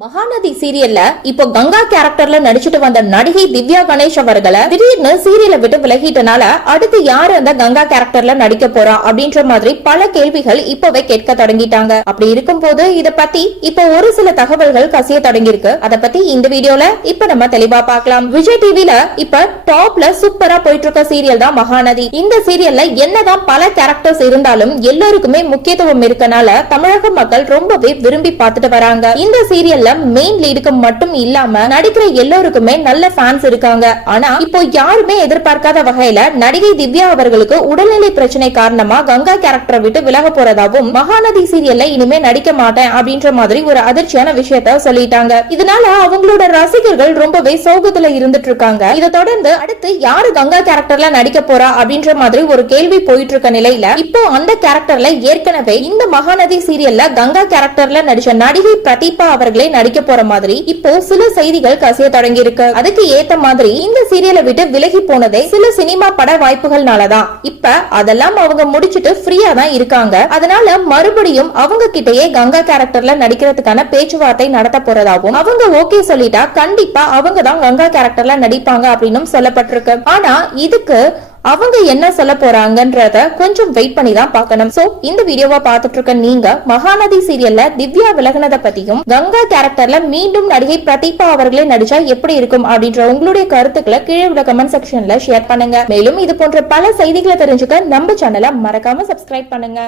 மகாநதி சீரியல்ல இப்போ கங்கா கேரக்டர்ல நடிச்சிட்டு வந்த நடிகை திவ்யா கணேஷ் அவர்களை திடீர்னு சீரியலை விட்டு விலகிட்டனால அடுத்து யாரு அந்த கங்கா கேரக்டர்ல நடிக்க போறா அப்படின்ற மாதிரி பல கேள்விகள் இப்பவே கேட்க தொடங்கிட்டாங்க. அப்படி இருக்கும் போது இத பத்தி இப்போ ஒரு சில தகவல்கள் கசிய தொடங்கியிருக்கு. அத பத்தி இந்த வீடியோல இப்ப நம்ம தெளிவா பார்க்கலாம். விஜய் டிவில இப்ப டாப்ல சூப்பரா போயிட்டு இருக்க சீரியல் தான் மகாநதி. இந்த சீரியல்ல என்னதான் பல கேரக்டர்ஸ் இருந்தாலும் எல்லோருக்குமே முக்கியத்துவம் இருக்கனால தமிழக மக்கள் ரொம்பவே விரும்பி பார்த்துட்டு வராங்க. இந்த படத்துல மெயின் லீடுக்கு மட்டும் இல்லாம நடிக்கிற எல்லோருக்குமே நல்ல ஃபேன்ஸ் இருக்காங்க. ஆனா இப்போ யாருமே எதிர்பார்க்காத வகையில நடிகை திவ்யா அவர்களுக்கு உடல்நிலை பிரச்சனை காரணமா கங்கா கேரக்டரை விட்டு விலக போறதாவும் மகாநதி சீரியல்ல இனிமே நடிக்க மாட்டேன் அப்படின்ற மாதிரி ஒரு அதிர்ச்சியான விஷயத்த சொல்லிட்டாங்க. இதனால அவங்களோட ரசிகர்கள் ரொம்பவே சோகத்துல இருந்துட்டு இருக்காங்க இதை தொடர்ந்து அடுத்து யாரு கங்கா கேரக்டர்ல நடிக்க போறா அப்படின்ற மாதிரி ஒரு கேள்வி போயிட்டு இருக்க நிலையில இப்போ அந்த கேரக்டர்ல ஏற்கனவே இந்த மகாநதி சீரியல்ல கங்கா கேரக்டர்ல நடிச்ச நடிகை பிரதீபா அவர்களே நடிக்க போற மாதிரி இப்போ சில செய்திகள் கசிய தொடங்கி இருக்கு அதுக்கு ஏத்த மாதிரி இந்த சீரியலை விட்டு விலகி போனதே சில சினிமா பட வாய்ப்புகள்னாலதான். இப்ப அதெல்லாம் அவங்க முடிச்சிட்டு ஃப்ரீயா தான் இருக்காங்க. அதனால மறுபடியும் அவங்க கிட்டயே கங்கா கேரக்டர்ல நடிக்கிறதுக்கான பேச்சுவார்த்தை நடத்த போறதாகவும் அவங்க ஓகே சொல்லிட்டா கண்டிப்பா அவங்க தான் கங்கா கேரக்டர்ல நடிப்பாங்க அப்படின்னும் சொல்லப்பட்டிருக்கு. ஆனா இதுக்கு அவங்க என்ன சொல்ல போறாங்கன்றத கொஞ்சம் வெயிட் பண்ணி தான் பார்க்கணும். சோ இந்த வீடியோவை பார்த்துட்டு இருக்க நீங்க மகாநதி சீரியல்ல திவ்யா விலகினத பத்தியும் கங்கா கேரக்டர்ல மீண்டும் நடிகை பிரதீபா அவர்களே நடிச்சா எப்படி இருக்கும் அப்படின்ற உங்களுடைய கருத்துக்களை கீழே உள்ள கமெண்ட் செக்ஷன்ல ஷேர் பண்ணுங்க. மேலும் இது போன்ற பல செய்திகளை தெரிஞ்சுக்க நம்ம சேனலை மறக்காம சப்ஸ்கிரைப் பண்ணுங்க.